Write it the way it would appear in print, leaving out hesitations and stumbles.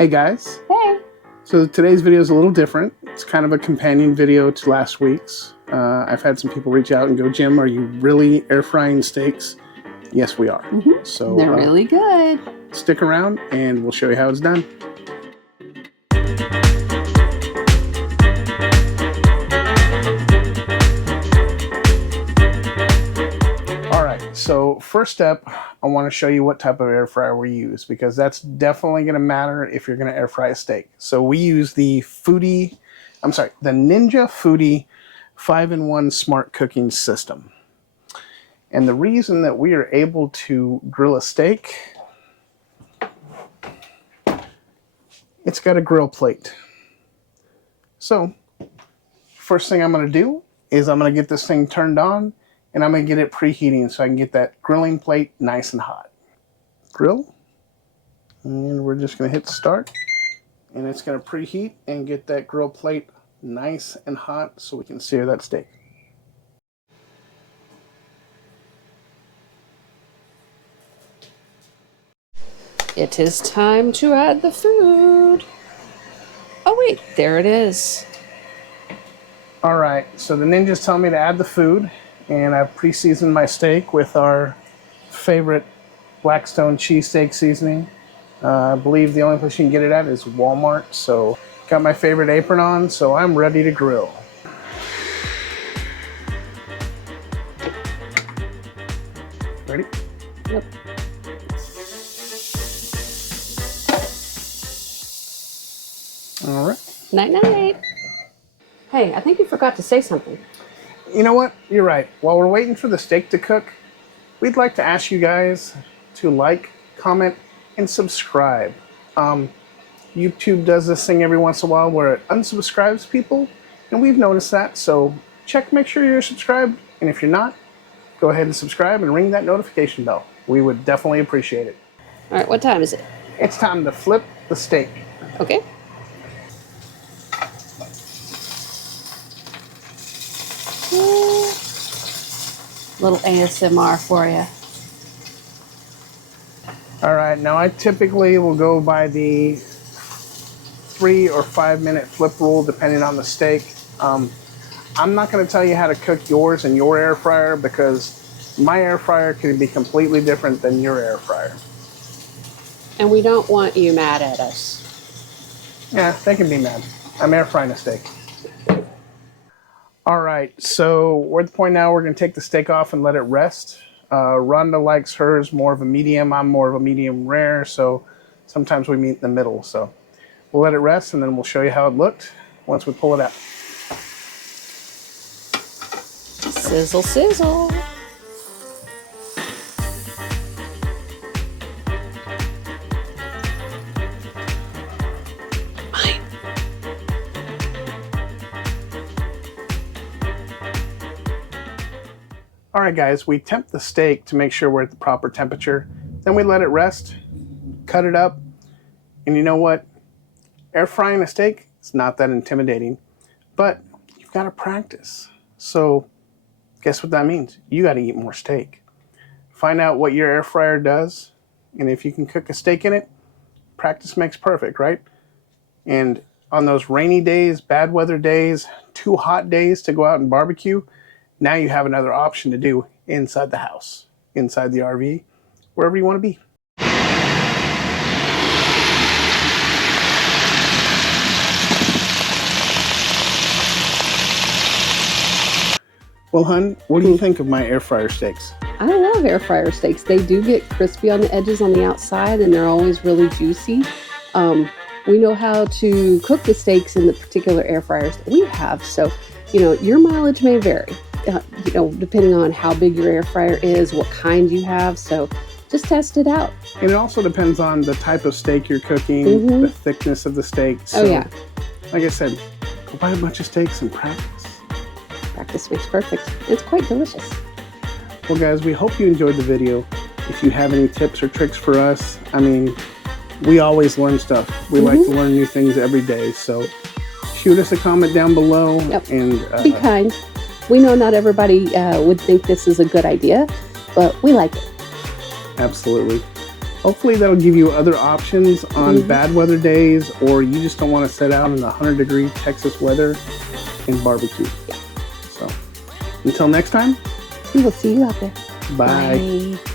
Hey guys. Hey. So today's video is a little different. It's kind of a companion video to last week's. I've had some people reach out and go, Jim, are you really air frying steaks? Yes, we are. So they're really good. Stick around and we'll show you how it's done. So first step, I want to show you what type of air fryer we use, because that's definitely going to matter if you're going to air fry a steak. So we use the Ninja Foodi 5-in-1 Smart Cooking System. And the reason that we are able to grill a steak, it's got a grill plate. So first thing I'm going to do is I'm going to get this thing turned on, and I'm going to get it preheating so I can get that grilling plate nice and hot. Grill. And we're just going to hit start. And it's going to preheat and get that grill plate nice and hot so we can sear that steak. It is time to add the food. Oh wait, there it is. Alright, so the Ninja's telling me to add the food. And I've pre-seasoned my steak with our favorite Blackstone cheesesteak seasoning. I believe the only place you can get it at is Walmart. So got my favorite apron on, so I'm ready to grill. Ready? Yep. All right. Night night. Hey, I think you forgot to say something. You know what? You're right. While we're waiting for the steak to cook, we'd like to ask you guys to like, comment, and subscribe. YouTube does this thing every once in a while where it unsubscribes people, and we've noticed that. So make sure you're subscribed, and if you're not, go ahead and subscribe and ring that notification bell. We would definitely appreciate it. All right, what time is it? It's time to flip the steak. Okay. Little ASMR for you. All right, now I typically will go by the 3 or 5 minute flip rule depending on the steak. I'm not going to tell you how to cook yours in your air fryer, because my air fryer can be completely different than your air fryer. And we don't want you mad at us. Yeah, they can be mad. I'm air frying a steak. All right, so we're at the point now we're going to take the steak off and let it rest. Rhonda likes hers more of a medium. I'm more of a medium rare, so sometimes we meet in the middle. So we'll let it rest, and then we'll show you how it looked once we pull it out. Sizzle, sizzle. All right, guys, we temp the steak to make sure we're at the proper temperature. Then we let it rest, cut it up, and you know what? Air frying a steak is not that intimidating, but you've got to practice. So guess what that means? You got to eat more steak. Find out what your air fryer does, and if you can cook a steak in it, practice makes perfect, right? And on those rainy days, bad weather days, too hot days to go out and barbecue, now you have another option to do inside the house, inside the RV, wherever you want to be. Well, hun, what do you think of my air fryer steaks? I love air fryer steaks. They do get crispy on the edges on the outside, and they're always really juicy. We know how to cook the steaks in the particular air fryers that we have. So, your mileage may vary. Depending on how big your air fryer is, what kind you have. So just test it out. And it also depends on the type of steak you're cooking, the thickness of the steak. So, yeah. Like I said, go buy a bunch of steaks and practice. Practice makes perfect. It's quite delicious. Well, guys, we hope you enjoyed the video. If you have any tips or tricks for us, I mean, we always learn stuff. We like to learn new things every day. So shoot us a comment down below. And be kind. We know not everybody would think this is a good idea, but we like it. Absolutely. Hopefully that'll give you other options on bad weather days, or you just don't want to sit out in the 100-degree Texas weather and barbecue. So until next time, We will see you out there. bye. Bye.